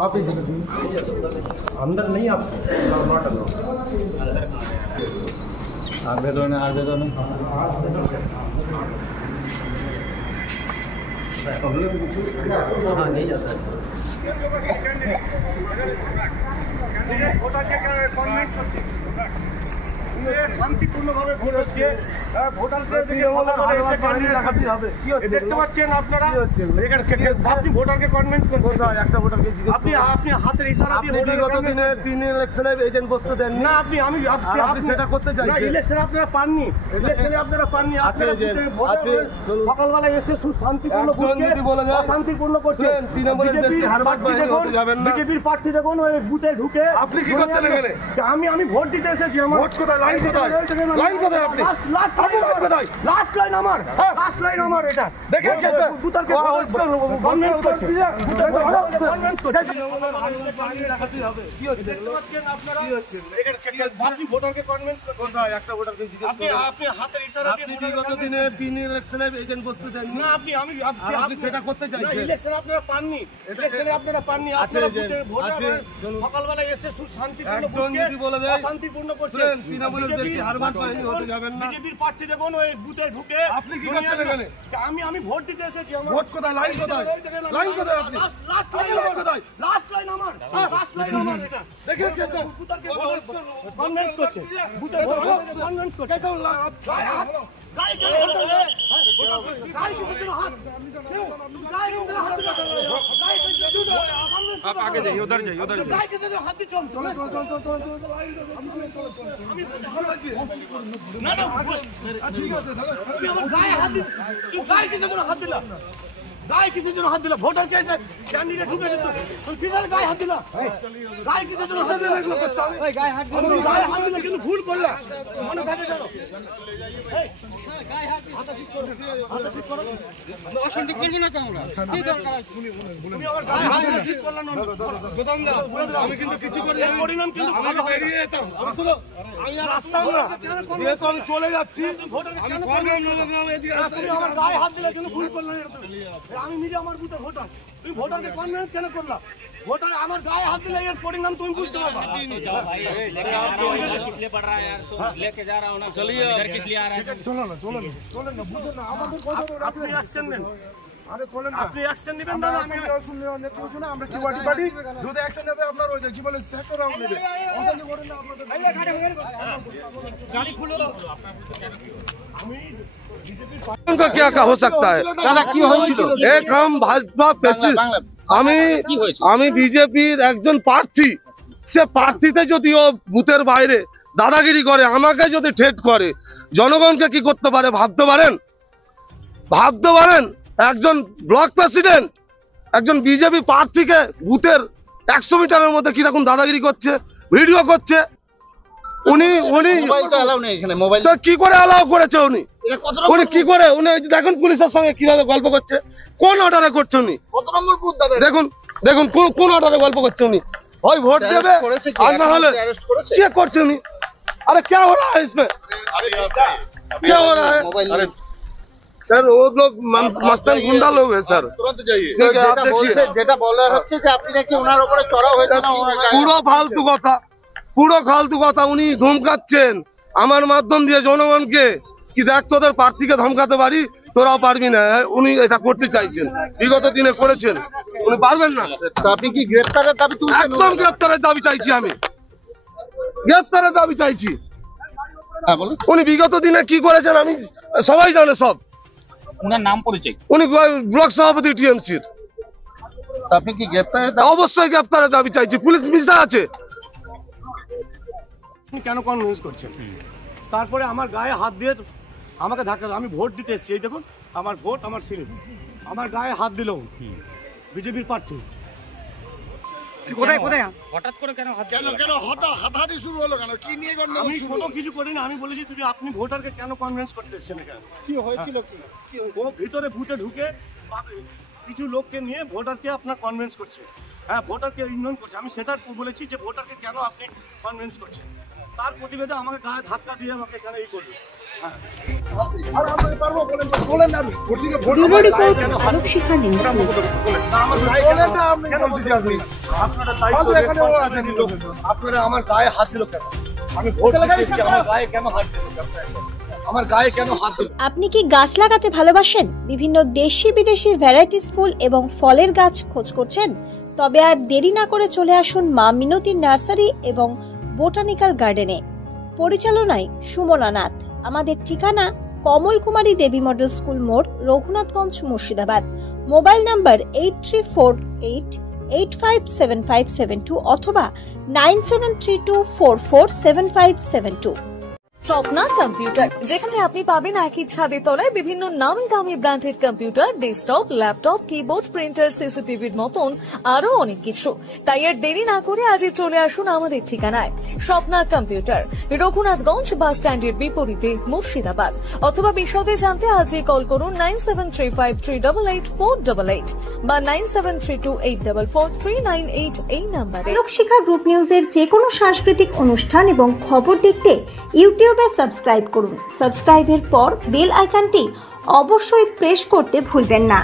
आप अंदर नहीं, आप नॉट अलाउड। आवेदन आवेदन हाँ नहीं जाता শান্তিপূর্ণভাবে ভোট হচ্ছে। ভোটারকে দেখতে পাচ্ছেন আপনারা, আপনি ভোটারকে কনভিন্স করছেন। একটা ভোটারকে আপনি হাতের ইশারা দিয়ে বিগত দিনে 3 ইলেকশনে এজেন্ট বসতে দেন না। আপনি সেটা করতে চাইছেন। ইলেকশনে আপনারা পাননি, ইলেকশনে আপনারা পাননি। সকালবেলা এসে শান্তিপূর্ণ শান্তিপূর্ণ করছেন। তৃণমূলের বেশি হারবাদ হতে যাবেন না। বিজেপির প্রার্থী দেখুন ওই বুথে ঢুকে আপনি কি করছেন এখানে? আমি ভোট দিতে এসেছি। আমার ভোট কোথায়? লাইন কোথায়? লাইন কোথায়? আপনি লাস্ট লাইন আমার, লাস্ট লাইন আমার। এটা দেখেন বুতারকে কনভিন্স করছে, কনভিন্স করছে। কি হচ্ছে দেখতে পাচ্ছেন আপনারা? আপনি ভোটারকে কনভিন্স করছেন। কোথায় একটা ভোটারকে জিজ্ঞেস করুন। আপনি হাতের ইশারা দিয়ে বিগত দিনে 3 ইলেকশনে এজেন্ট বসতে দেন না। আপনি সেটা করতে চাইছেন। ইলেকশন আপনারা পাননি, ইলেকশনে আপনারা পাননি। আপনারা বুথে ভোটার সকালবেলা এসে শান্তিপূর্ণ একজন যদি বলে দেয় শান্তিপূর্ণ করছেন। তৃণমূলের বেশি হারবাদ হতে যাবেন না। বিজেপির প্রার্থী দেখুন ওই বুথে ঢুকে আপনি কি করছেন এখানে? আমি ভোট দিতে এসেছি। আমার ভোট কোথায়? লাইন কোথায়? লাইন কোথায়? আপনি লাস্ট লাইন কোথায়? লাস্ট লাইন আমার, লাস্ট লাইন আমার। এটা দেখেন কেন বুতারকে কনভিন্স করছে, বুথে কনভিন্স করছে। गाय के गाय के हाथ आप आगे जाइए, उधर जाइए, उधर जाइए। गाय के हाथ दी चल चल ना ना ठीक है गाय हाथ दी। गाय किसी को हाथ दिला, गाय किसी को हाथ दिला। वोटर कैसे कैंडिडेट ढुके तो फिर गाय हाथ दिला। गाय किसी को हाथ दिला। ओए गाय हाथ दिला, गाय हाथ दिला কিন্তু ভুল করলা মনে থাকে জানো। এই গায় হাত ঠিক করো, হাত ঠিক করো। অশান্তি করবে না তো আমরা কি দরকার আছে? তুমি আমার গায় হাত ঠিক করলা না গোদাম না। আমি কিন্তু কিছু করি না, পরিণাম কিন্তু ভালো বেরিয়ে যেতাম। শুনো আমি রাস্তা না দিয়ে তো আমি চলে যাচ্ছি। আমি করলাম না এদিকে তুমি আমার গায়ে হাত দিলে কিন্তু ভুল করলা। আমি নিজে আমার বুথে ভোটার, তুমি ভোটারকে কনভিন্স কেন করলা? ভোটার আমার গায়ে হাত দিলে এর পরিণাম তুমি বুঝতে পারবা। किस लिए पढ़ रहा है यार? तो लेके जा रहा हूं ना, इधर किस लिए आ रहा है? चलो ना चलो ना चलो ना बुझो ना আমাদের কথা আপনি অ্যাকশন নেন। আরে বলেন না আপনি অ্যাকশন নেবেন না। আমি শুনলে অনেক কিছু না, আমরা কিউআরটি পার্টি যদি অ্যাকশন নেবে আপনার ওই যে কি বলে সেক্টর রাউন্ড নেবে। অশান্তি করেন না আপনাদের। গাড়ি খুলে দাও। उनका क्या हो सकता है? एक हम भाजपा प्रेसिडेंट, আমি বিজেপির একজন প্রার্থী। সে প্রার্থীতে যদি ও বুথের বাইরে দাদাগিরি করে, আমাকে যদি ঠেট করে, জনগণকে কি করতে পারে ভাবতে পারেন? ভাবতে পারেন? একজন ব্লক প্রেসিডেন্ট একজন বিজেপি প্রার্থীকে বুথের 100 মিটারের মধ্যে কিরকম দাদাগিরি করছে, ভিডিও করছে। উনি তো কি করে অ্যালাউ করেছে? উনি কি করে? উনি দেখুন পুলিশের সঙ্গে কিভাবে গল্প করছে, কোন অর্ডারে করছে উনি? দেখুন দেখুন কোন অর্ডারে গল্প করছে উনি। ওই ভোট দেবে আর না হলে কি করছে উনি? अरे क्या हो रहा है इसमें? क्या हो रहा है? सर वो लोग मस्तन गुंडा लोग हैं सर। ठीक है आप देखिए যেটা বলা হচ্ছে যে আপনি নাকি ওনার উপরে চড়াও হয়েছে না। পুরো ফালতু কথা, পুরো ফালতু কথা। উনি ধমকাচ্ছেন আমার মাধ্যম দিয়ে জনগণকে, কি দেখ তোদের প্রার্থীকে ধমকাতে পারি, তোরাও পারবি না। উনি এটা করতে চাইছেন, বিগত দিনে করেছেন, উনি পারবেন না। আপনি কি গ্রেফতারের দাবি তুলছেন? একদম গ্রেফতারের দাবি চাইছি, আমি গ্রেফতারের দাবি চাইছি। উনি বিগত দিনে কি করেছেন আমি সবাই জানে, সব উনার নাম পরিচয়। উনি ব্লক সভাপতি টিএমসির। আপনি কি গ্রেফতারের? অবশ্যই গ্রেফতারের দাবি চাইছি। পুলিশ মিশা আছে। আপনি কেন কনভিন্স করছেন? তারপরে আমার গায়ে হাত দিয়ে আমাকে ধাক্কা, আমি ভোট দিতে এসেছি। এই দেখুন আমার ভোট, আমার ছিল, আমার গায়ে হাত দিল বিজেপির প্রার্থী। কোথায় কোথায় হঠাৎ করে কেন হাতাহাতি শুরু হলো কেন? কি নিয়ে আমি কোনো কিছু করি না। আমি বলেছি তুমি আপনি ভোটারকে কেন কনভিন্স করতে এসেছেন এখানে? কি হয়েছিল? কি ও ভিতরে বুথে ঢুকে কিছু লোককে নিয়ে ভোটারকে আপনার কনভিন্স করছে। হ্যাঁ, ভোটারকে ইগনোর করছে। আমি সেটা বলেছি যে ভোটারকে কেন আপনি কনভিন্স করছেন। তার প্রতিবাদে আমাকে গায়ে ধাক্কা দিয়ে আমাকে এখানে এই করলো। আর আমরা পারবো বলেন আপনি ভোট দিতে ভোট ব্যুরো রিপোর্ট আলোক শিখা নিউজ। বলেন না আপনি বলতে আসবেন আপনারা ফালতু এখানে ও আছেন লোক আপনারা আমার গায়ে হাত দিল কেন আমি ভোট দিতেছি আমার গায়ে কেন হাত দিলেন আমার গায়ে কেন হাত দিল আপনি কি গাছ লাগাতে ভালোবাসেন? বিভিন্ন দেশি বিদেশি ভ্যারাইটিস ফুল এবং ফলের গাছ খোঁজ করছেন? তবে আর দেরি না করে চলে আসুন মা মিনতি নার্সারি এবং বোটানিক্যাল গার্ডেনে। পরিচালনায় সুমনা নাথ। আমাদের ঠিকানা কমল কুমারী দেবী মডেল স্কুল মোড়, রঘুনাথগঞ্জ, মুর্শিদাবাদ। মোবাইল নাম্বার 8348857572 অথবা 9732447572। স্বপ্না কম্পিউটার, যেখানে আপনি পাবেন একই ছাদের তলায় বিভিন্ন নামি দামি branded computer, desktop, laptop, keyboard, printer, সিসিটিভির মতন আরো অনেক কিছু। তাই আর দেরি না করে আজই চলে আসুন আমাদের ঠিকানায়। স্বপ্না কম্পিউটার, রঘুনাথগঞ্জ বাস স্ট্যান্ডের বিপরীতে, মুর্শিদাবাদ। অথবা বিশদে জানতে আজই কল করুন 9735388488 বা 9732844398 এই নাম্বারে। আলোক শিখা গ্রুপ নিউজের যে কোনো সাংস্কৃতিক অনুষ্ঠান এবং খবর দেখতে ইউটিউবে সাবস্ক্রাইব করুন। সাবস্ক্রাইবের পর বেল আইকনটি অবশ্যই প্রেস করতে ভুলবেন না।